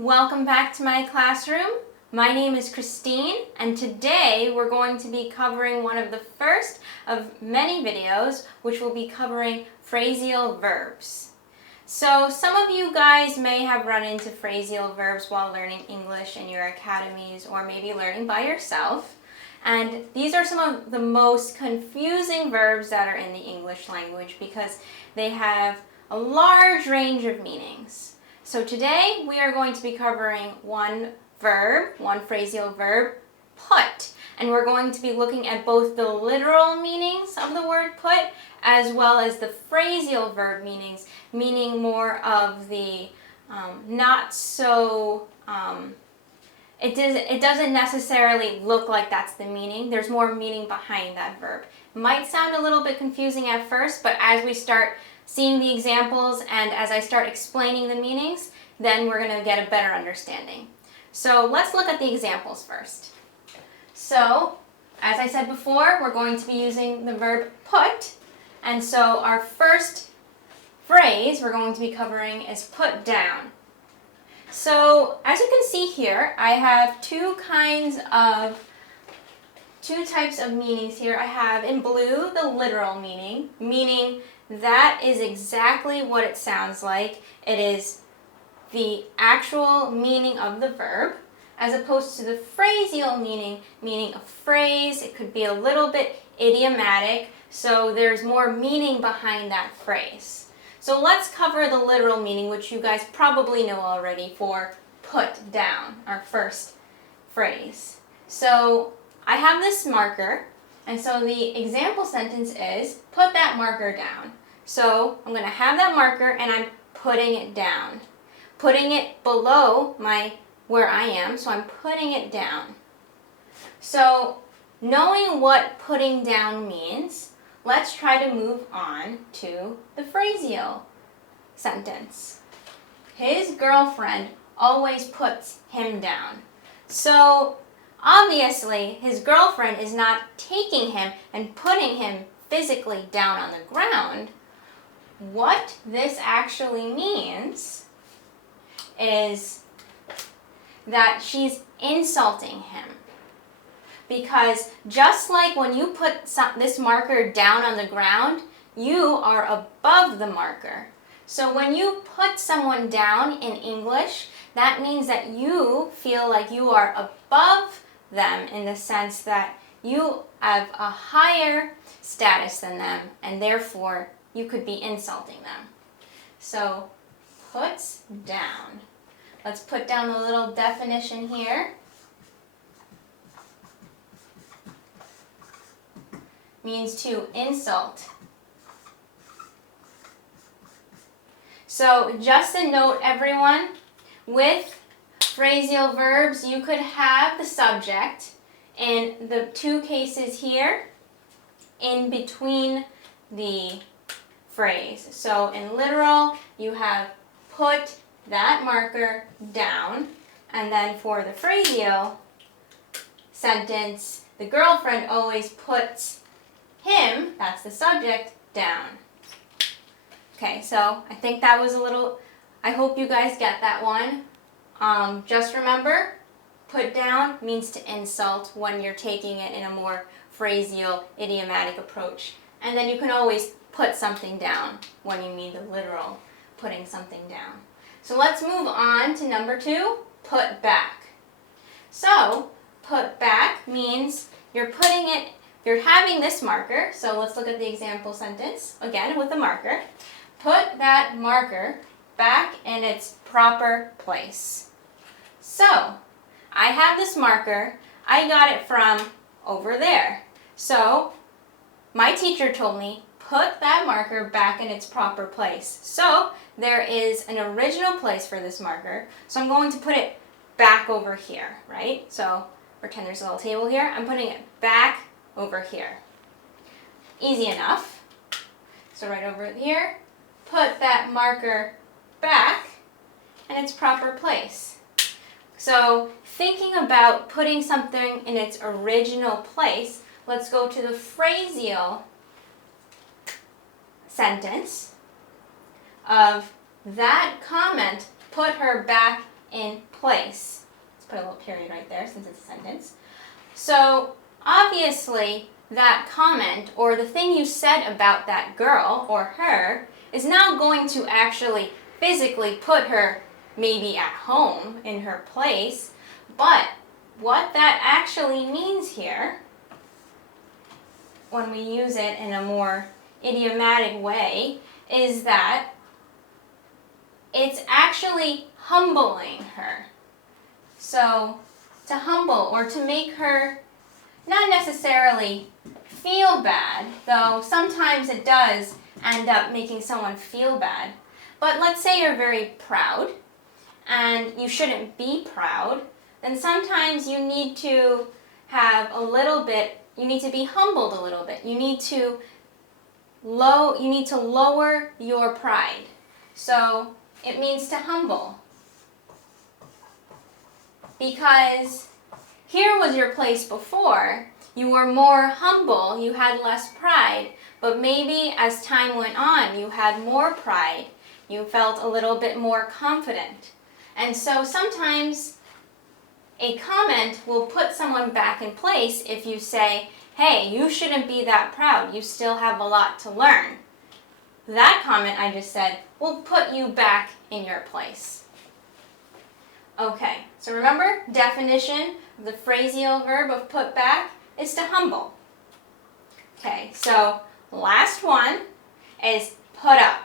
Welcome back to my classroom. My name is Christine, and today we're going to be covering one of the first of many videos, which will be covering phrasal verbs. So some of you guys may have run into phrasal verbs while learning English in your academies or maybe learning by yourself. And these are some of the most confusing verbs that are in the English language because they have a large range of meanings. So today we are going to be covering one phrasal verb, put. And we're going to be looking at both the literal meanings of the word put as well as the phrasal verb meanings, meaning more of the not so, it doesn't necessarily look like that's the meaning. There's more meaning behind that verb. It might sound a little bit confusing at first, but as we start seeing the examples and as I start explaining the meanings, then we're going to get a better understanding. So let's look at the examples first. So, as I said before, we're going to be using the verb put. And so our first phrase we're going to be covering is put down. So, as you can see here, I have two types of meanings here. I have in blue the literal meaning, meaning that is exactly what it sounds like. It is the actual meaning of the verb, as opposed to the phrasal meaning, meaning a phrase. It could be a little bit idiomatic, so there's more meaning behind that phrase. So let's cover the literal meaning, which you guys probably know already for put down, our first phrase. So I have this marker, and so the example sentence is, put that marker down. So I'm going to have that marker and I'm putting it down. Putting it below where I am, so I'm putting it down. So knowing what putting down means, let's try to move on to the phrasal sentence. His girlfriend always puts him down. So obviously his girlfriend is not taking him and putting him physically down on the ground. What this actually means is that she's insulting him. Because just like when you put this marker down on the ground, you are above the marker. So when you put someone down in English, that means that you feel like you are above them in the sense that you have a higher status than them, and therefore you could be insulting them. So, puts down. Let's put down the little definition here. Means to insult. So, just a note, everyone, with phrasal verbs, you could have the subject in the two cases here in between the phrase. So in literal, you have put that marker down, and then for the phrasal sentence, the girlfriend always puts him, that's the subject, down. Okay, so I think that was I hope you guys get that one. Just remember, put down means to insult when you're taking it in a more phrasal, idiomatic approach. And then you can always put something down when you mean the literal putting something down. So let's move on to number 2, put back. So put back means you're having this marker. So let's look at the example sentence again with the marker. Put that marker back in its proper place. So I have this marker. I got it from over there. So my teacher told me, put that marker back in its proper place. So there is an original place for this marker. So I'm going to put it back over here, right? So pretend there's a little table here. I'm putting it back over here. Easy enough. So right over here, put that marker back in its proper place. So thinking about putting something in its original place, let's go to the phrasal sentence of that comment put her back in place. Let's put a little period right there since it's a sentence. So obviously that comment or the thing you said about that girl or her is now going to actually physically put her maybe at home in her place, but what that actually means here, when we use it in a more idiomatic way, is that it's actually humbling her. So to humble or to make her not necessarily feel bad, though sometimes it does end up making someone feel bad. But let's say you're very proud and you shouldn't be proud, then sometimes you need to have a little bit, you need to be humbled a little bit. You need to lower your pride. So it means to humble. Because here was your place before. You were more humble, you had less pride, but maybe as time went on, you had more pride. You felt a little bit more confident. And so sometimes a comment will put someone back in place if you say, hey, you shouldn't be that proud. You still have a lot to learn. That comment I just said will put you back in your place. Okay, so remember, definition of the phrasal verb of put back is to humble. Okay, so last one is put up.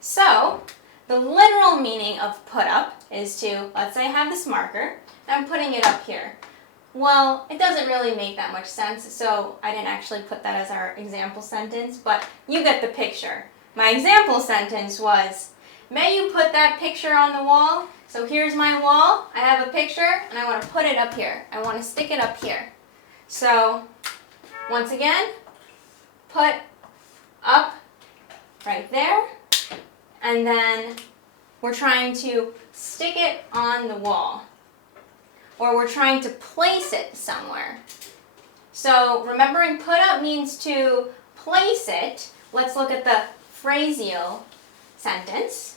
So the literal meaning of put up is to, let's say I have this marker, and I'm putting it up here. Well, it doesn't really make that much sense, so I didn't actually put that as our example sentence, but you get the picture. My example sentence was, may you put that picture on the wall? So here's my wall, I have a picture, and I want to put it up here. I want to stick it up here. So, once again, put up right there, and then we're trying to stick it on the wall, or we're trying to place it somewhere. So remembering put up means to place it. Let's look at the phrasal sentence.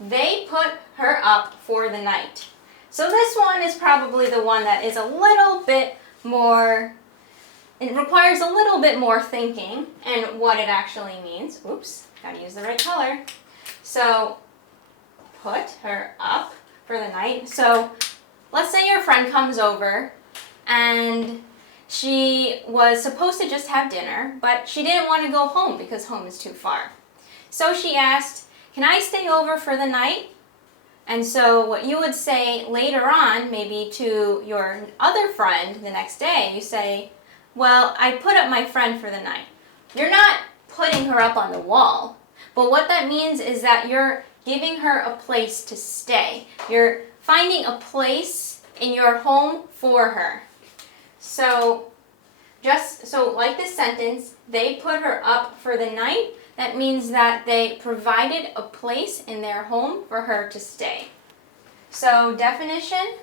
They put her up for the night. So this one is probably the one that is a little bit more, it requires a little bit more thinking and what it actually means. Oops, gotta use the right color. So put her up for the night. So let's say your friend comes over and she was supposed to just have dinner, but she didn't want to go home because home is too far. So she asked, can I stay over for the night? And so what you would say later on, maybe to your other friend the next day, you say, well, I put up my friend for the night. You're not putting her up on the wall, but what that means is that you're giving her a place to stay. You're finding a place in your home for her. So like this sentence, they put her up for the night. That means that they provided a place in their home for her to stay. So definition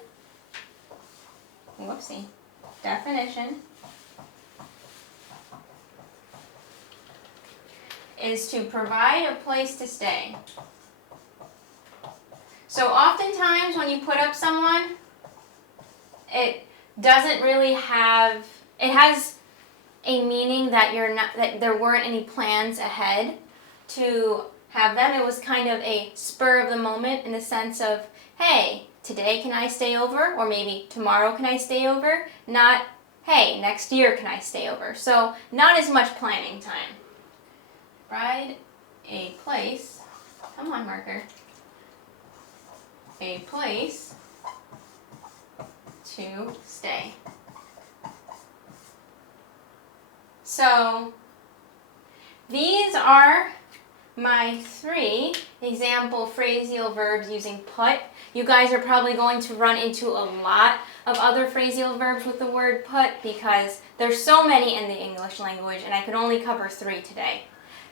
is to provide a place to stay. So oftentimes when you put up someone, it doesn't really have, it has a meaning that that there weren't any plans ahead to have them. It was kind of a spur of the moment in the sense of, hey, today can I stay over? Or maybe tomorrow can I stay over? Not, hey, next year can I stay over? So not as much planning time. Provide a place, come on marker, a place to stay. So these are my 3 example phrasal verbs using put. You guys are probably going to run into a lot of other phrasal verbs with the word put because there's so many in the English language and I could only cover 3 today.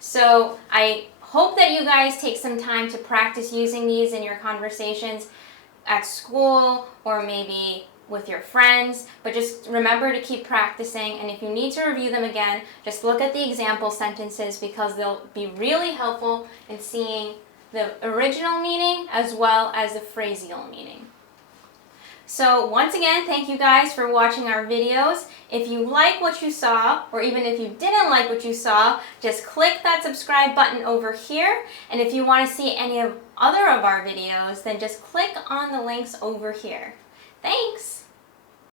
So I hope that you guys take some time to practice using these in your conversations at school or maybe with your friends, but just remember to keep practicing, and if you need to review them again, just look at the example sentences because they'll be really helpful in seeing the original meaning as well as the phrasal meaning. So once again, thank you guys for watching our videos. If you like what you saw, or even if you didn't like what you saw, just click that subscribe button over here. And if you want to see any other of our videos, then just click on the links over here. Thanks!